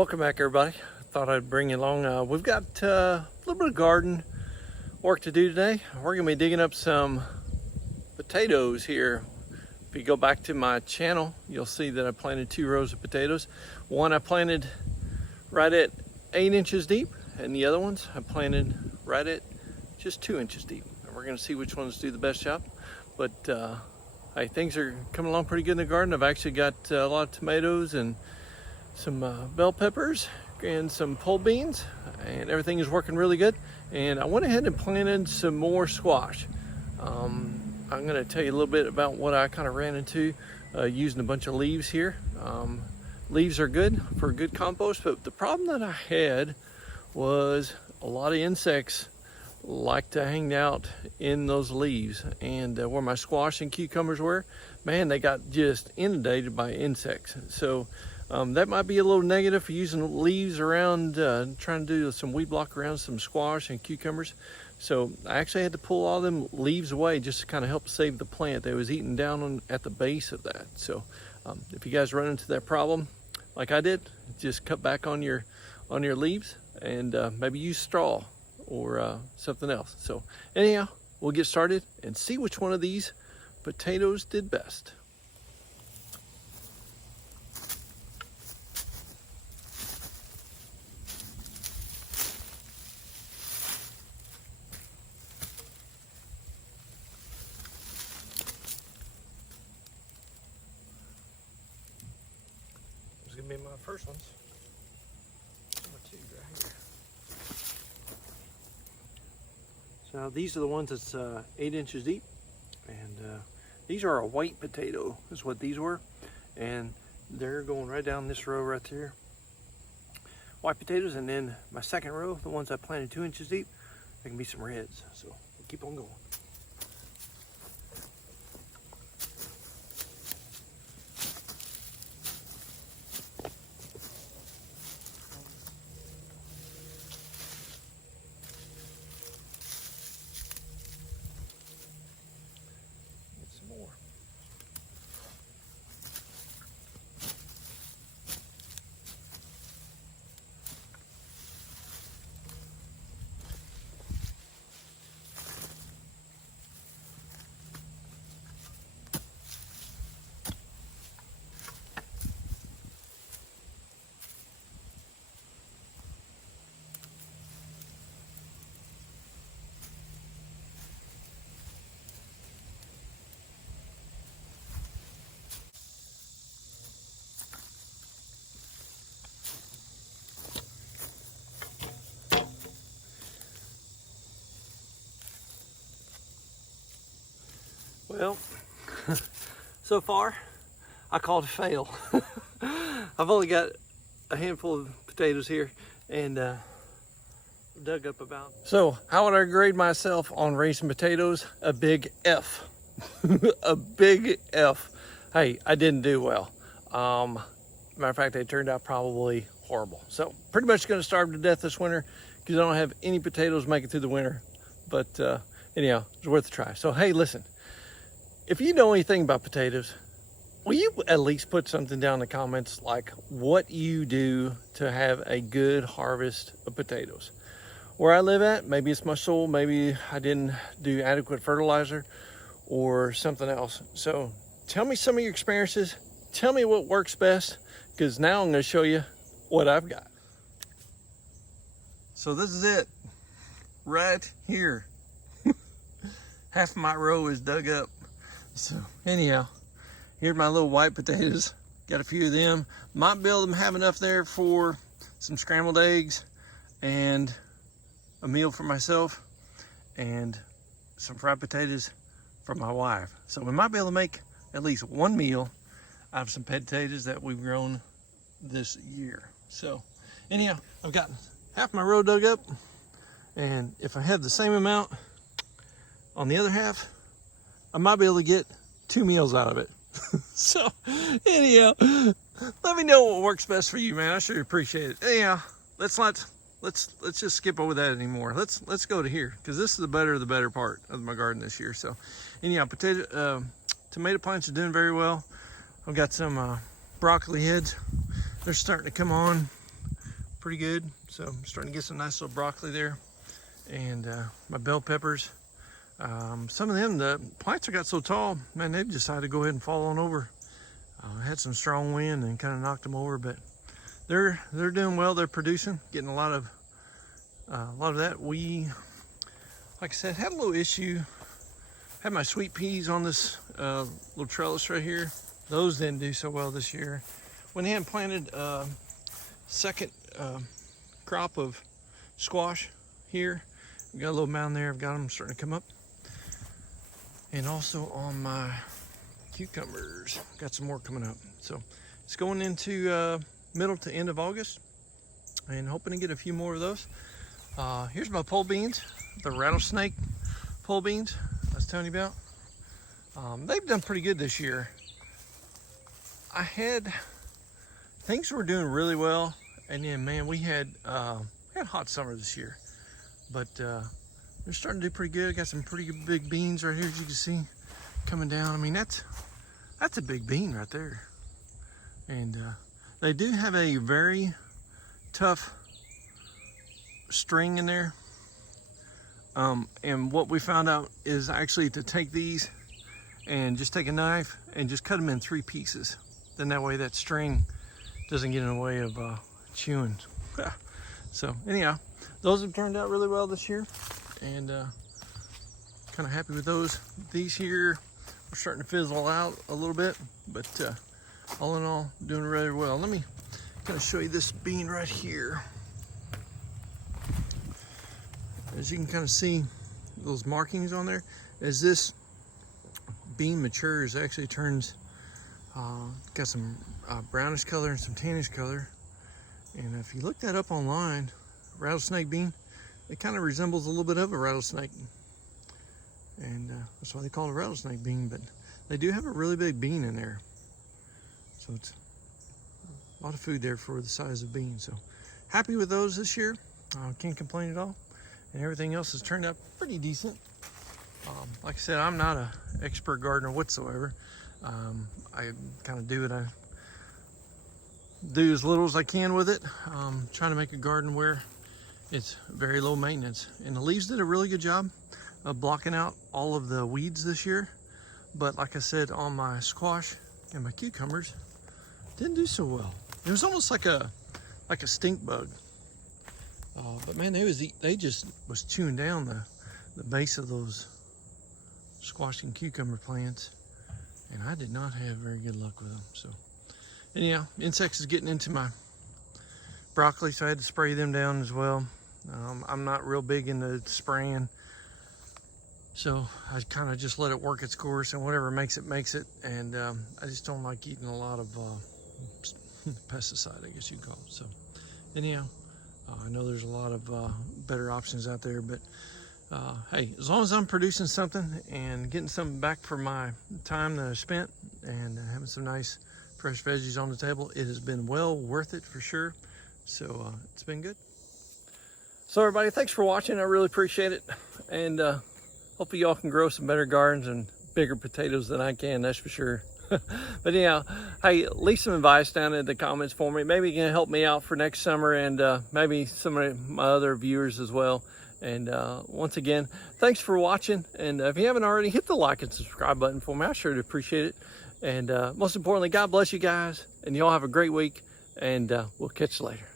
Welcome back, everybody. Thought I'd bring you along. We've got a little bit of garden work to do today. We're gonna be digging up some potatoes here. If you go back to my channel, you'll see that I planted 2 rows of potatoes. One I planted right at 8 inches deep, and the other ones I planted right at just 2 inches deep. And we're gonna see which ones do the best job. But hey, things are coming along pretty good in the garden. I've actually got a lot of tomatoes and some bell peppers and some pole beans, and everything is working really good. And I went ahead and planted some more squash. I'm going to tell you a little bit about what I kind of ran into using a bunch of leaves here. Leaves are good for good compost, but the problem that I had was a lot of insects like to hang out in those leaves, and where my squash and cucumbers were, man, they got just inundated by insects. So that might be a little negative for using leaves around, trying to do some weed block around some squash and cucumbers. So I actually had to pull all them leaves away just to kind of help save the plant that was eating down at the base of that. So if you guys run into that problem like I did, just cut back on your leaves, and maybe use straw or something else. So anyhow, we'll get started and see which one of these potatoes did best. This is gonna be my first ones. Number 2 right here. So these are the ones that's 8 inches deep, and these are a white potato is what these were, and they're going right down this row right here. White potatoes, and then my second row, the ones I planted 2 inches deep, there can be some reds. So we'll keep on going. More. Well, so far, I called a fail. I've only got a handful of potatoes here, and dug up about. So, how would I grade myself on raising potatoes? A big F. A big F. Hey, I didn't do well. Matter of fact, they turned out probably horrible. So, pretty much going to starve to death this winter because I don't have any potatoes making through the winter. But anyhow, it's worth a try. So, hey, listen. If you know anything about potatoes, will you at least put something down in the comments like what you do to have a good harvest of potatoes? Where I live at, maybe it's my soil, maybe I didn't do adequate fertilizer or something else. So tell me some of your experiences. Tell me what works best, because now I'm going to show you what I've got. So this is it right here. Half of my row is dug up. So anyhow, here's my little white potatoes. Got a few of them. Might be able to have enough there for some scrambled eggs and a meal for myself and some fried potatoes for my wife. So we might be able to make at least one meal out of some potatoes that we've grown this year. So anyhow, I've got half my row dug up, and if I have the same amount on the other half, I might be able to get 2 meals out of it. So anyhow, let me know what works best for you, man. I sure appreciate it. Anyhow, let's just skip over that anymore. Let's go to here, because this is the better part of my garden this year. So anyhow, tomato plants are doing very well. I've got some broccoli heads. They're starting to come on. pretty good. So I'm starting to get some nice little broccoli there. And my bell peppers. Some of them, the plants that got so tall, man, they've decided to go ahead and fall on over. Had some strong wind and kind of knocked them over, but they're doing well. They're producing, getting a lot of that. We, like I said, had a little issue. Had my sweet peas on this little trellis right here. Those didn't do so well this year. Went ahead and planted second crop of squash here. We got a little mound there. I've got them starting to come up. And also on my cucumbers, got some more coming up. So it's going into middle to end of August and hoping to get a few more of those. Here's my pole beans, the rattlesnake pole beans I was telling you about. They've done pretty good this year. Things were doing really well, and then man, we had a hot summer this year, but they're starting to do pretty good. Got some pretty big beans right here, as you can see, coming down. I mean, that's a big bean right there. And they do have a very tough string in there. And what we found out is actually to take these and just take a knife and just cut them in 3 pieces. Then that way that string doesn't get in the way of chewing. So anyhow, those have turned out really well this year. And kind of happy with those. These here are starting to fizzle out a little bit, but all in all, doing really well. Let me kind of show you this bean right here. As you can kind of see those markings on there, as this bean matures, it actually turns, got some brownish color and some tannish color. And if you look that up online, rattlesnake bean, it kind of resembles a little bit of a rattlesnake. And that's why they call it a rattlesnake bean, but they do have a really big bean in there. So it's a lot of food there for the size of beans. So happy with those this year. Can't complain at all. And everything else has turned out pretty decent. Like I said, I'm not an expert gardener whatsoever. I kind of do as little as I can with it. Trying to make a garden where it's very low maintenance. And the leaves did a really good job of blocking out all of the weeds this year. But like I said, on my squash and my cucumbers, didn't do so well. It was almost like a stink bug. But man, they just was chewing down the base of those squash and cucumber plants. And I did not have very good luck with them. So anyhow, insects is getting into my broccoli, so I had to spray them down as well. I'm not real big into spraying, so I kind of just let it work its course, and whatever makes it, makes it. And I just don't like eating a lot of pesticide, I guess you'd call it. So anyhow, I know there's a lot of better options out there, but hey, as long as I'm producing something and getting something back for my time that I spent and having some nice fresh veggies on the table, it has been well worth it for sure. So it's been good. So everybody, thanks for watching. I really appreciate it. And hopefully y'all can grow some better gardens and bigger potatoes than I can, that's for sure. But anyhow, hey, leave some advice down in the comments for me. Maybe you can help me out for next summer, and maybe some of my other viewers as well. And once again, thanks for watching. And if you haven't already, hit the like and subscribe button for me. I sure do appreciate it. And most importantly, God bless you guys. And y'all have a great week. And we'll catch you later.